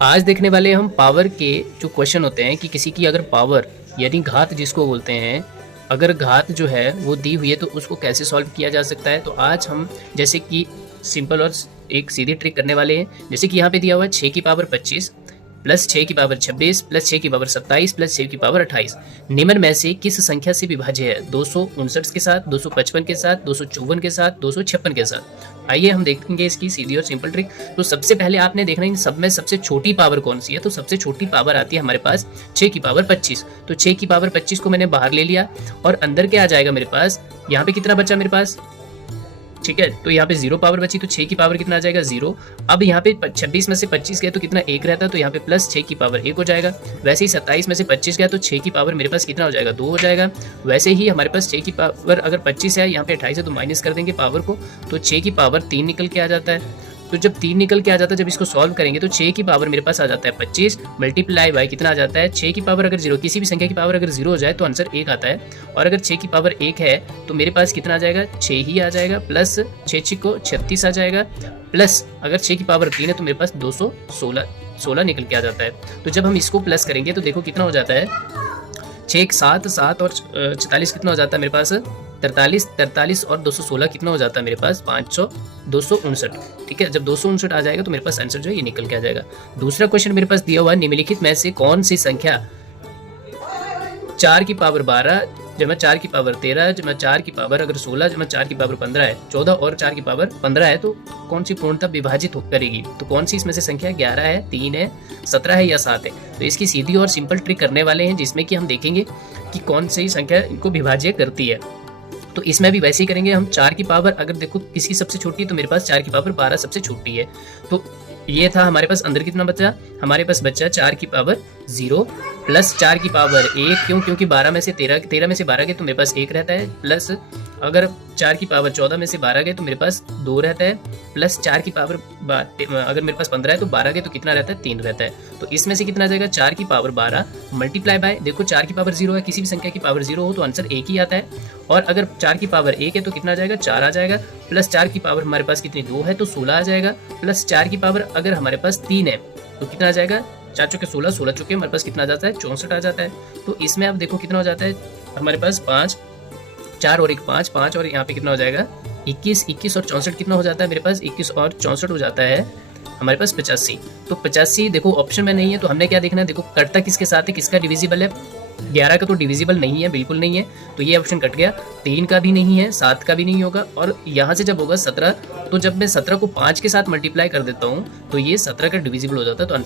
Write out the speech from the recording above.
आज देखने वाले हम पावर के जो क्वेश्चन होते हैं कि किसी की अगर पावर यानी घात जिसको बोलते हैं, अगर घात जो है वो दी हुई है तो उसको कैसे सॉल्व किया जा सकता है। तो आज हम जैसे कि सिंपल और एक सीधी ट्रिक करने वाले हैं। जैसे कि यहाँ पे दिया हुआ है 6 की पावर 25 प्लस 6 की पावर 26 प्लस 6 की पावर 27 प्लस 6 की पावर 28 निम्न में से किस संख्या से विभाज्य है? 259 के साथ, 255 के साथ, 254 के साथ, 256 के साथ। आइए हम देखेंगे इसकी सीधी और सिंपल ट्रिक। तो सबसे पहले आपने देखना इन सब में सबसे छोटी पावर कौन सी है। तो सबसे छोटी पावर आती है हमारे पास 6 की पावर 25। तो 6 की पावर 25 को मैंने बाहर ले लिया और अंदर क्या आ जाएगा मेरे पास, यहाँ पे कितना बचा मेरे पास, ठीक है। तो यहाँ पे 0 पावर बची तो 6 की पावर कितना आ जाएगा 0। अब यहाँ पे 26 में से 25 गया तो कितना 1 रहता है, तो यहाँ पे प्लस 6 की पावर 1 हो जाएगा। वैसे ही 27 में से 25 गया तो 6 की पावर मेरे पास कितना हो जाएगा 2 हो जाएगा। वैसे ही हमारे पास 6 की पावर अगर 25 है, यहाँ पे 28 है तो माइनस कर देंगे पावर को, तो 6 की पावर 3 निकल के आ जाता है। तो जब 3 निकल के आ जाता है, जब इसको सॉल्व करेंगे तो 6 की पावर मेरे पास आ जाता है 25 मल्टीप्लाई बाय कितना आ जाता है 6 की पावर अगर 0, किसी भी संख्या की पावर अगर 0 हो जाए तो आंसर 1 आता है। और अगर 6 की पावर 1 है तो मेरे पास कितना आ जाएगा 6 ही आ जाएगा, प्लस 6 को 36 आ जाएगा, प्लस अगर 6 की पावर 3 है तो मेरे पास 216 निकल के आ जाता है। तो जब हम इसको प्लस करेंगे तो देखो कितना हो जाता है 6 7 7 और 44 कितना हो जाता है मेरे पास 43 और 216 कितना हो जाता है मेरे पास 259। ठीक है, जब 259 आ जाएगा तो मेरे पास आंसर जो है ये निकल के आ जाएगा। दूसरा क्वेश्चन मेरे पास दिया हुआ है, निम्नलिखित में से कौन सी संख्या 4 की पावर 12 जमा 4 की पावर 13 जमा 4 की पावर अगर 16 जमा 4 की पावर 15 है, 14 और 4 की पावर 15 है, तो कौन सी पूर्णतः विभाजित करेगी। तो कौन सी इसमें से संख्या 11 है, 3 है, 17 है या 7 है। तो इसकी सीधी और सिंपल ट्रिक करने वाले हैं, जिसमें कि हम देखेंगे कि कौन सी संख्या इनको विभाज्य करती है। तो इसमें भी वैसे ही करेंगे हम। 4 की पावर अगर देखो किसकी सबसे छोटी है तो मेरे पास 4 की पावर 12 सबसे छोटी है। तो ये था हमारे पास अंदर कितना बचा, हमारे पास बचा 4 की पावर 0 प्लस 4 की पावर 1, क्योंकि 12 में से 13 में से 12 गए तो मेरे पास 1 रहता है, प्लस अगर 4 की पावर 14 में से 12 गए तो मेरे पास 2 रहता है, प्लस 4 की पावर अगर मेरे पास 15 है तो 12 गए तो कितना रहता है 3 रहता है। तो इसमें से कितना आ जाएगा 4 की पावर 12 मल्टीप्लाई बाय, देखो 4 की पावर 0 है, किसी भी संख्या की पावर 0 हो तो आंसर 1 ही आता है। और अगर 4 की पावर 1 है तो कितना आ जाएगा 4 आ जाएगा, प्लस 4 की पावर हमारे पास कितनी 2 है तो 16 आ जाएगा, प्लस 4 की पावर अगर हमारे पास 3 है तो कितना आ जाएगा 4 चौके 16, 16 चौके हमारे पास कितना आ जाता है 64 आ जाता है। तो इसमें अब देखो कितना हो जाता है हमारे पास 5, 4 और 1 5, 5 और यहाँ पे कितना हो जाएगा 21, 21 और 64 कितना हो जाता है मेरे पास 21 और 64 हो जाता है हमारे पास 85। तो 85 देखो ऑप्शन में नहीं है, तो हमने क्या देखना है, देखो कटता किसके साथ है, किसका डिविजिबल है, 11 का तो डिविजिबल नहीं है, बिल्कुल नहीं है, तो ये ऑप्शन कट गया। 3 का भी नहीं है, 7 का भी नहीं होगा, और यहाँ से जब होगा 17, तो जब मैं 17 को 5 के साथ मल्टीप्लाई कर देता हूँ तो ये 17 का डिविजिबल हो जाता है। तो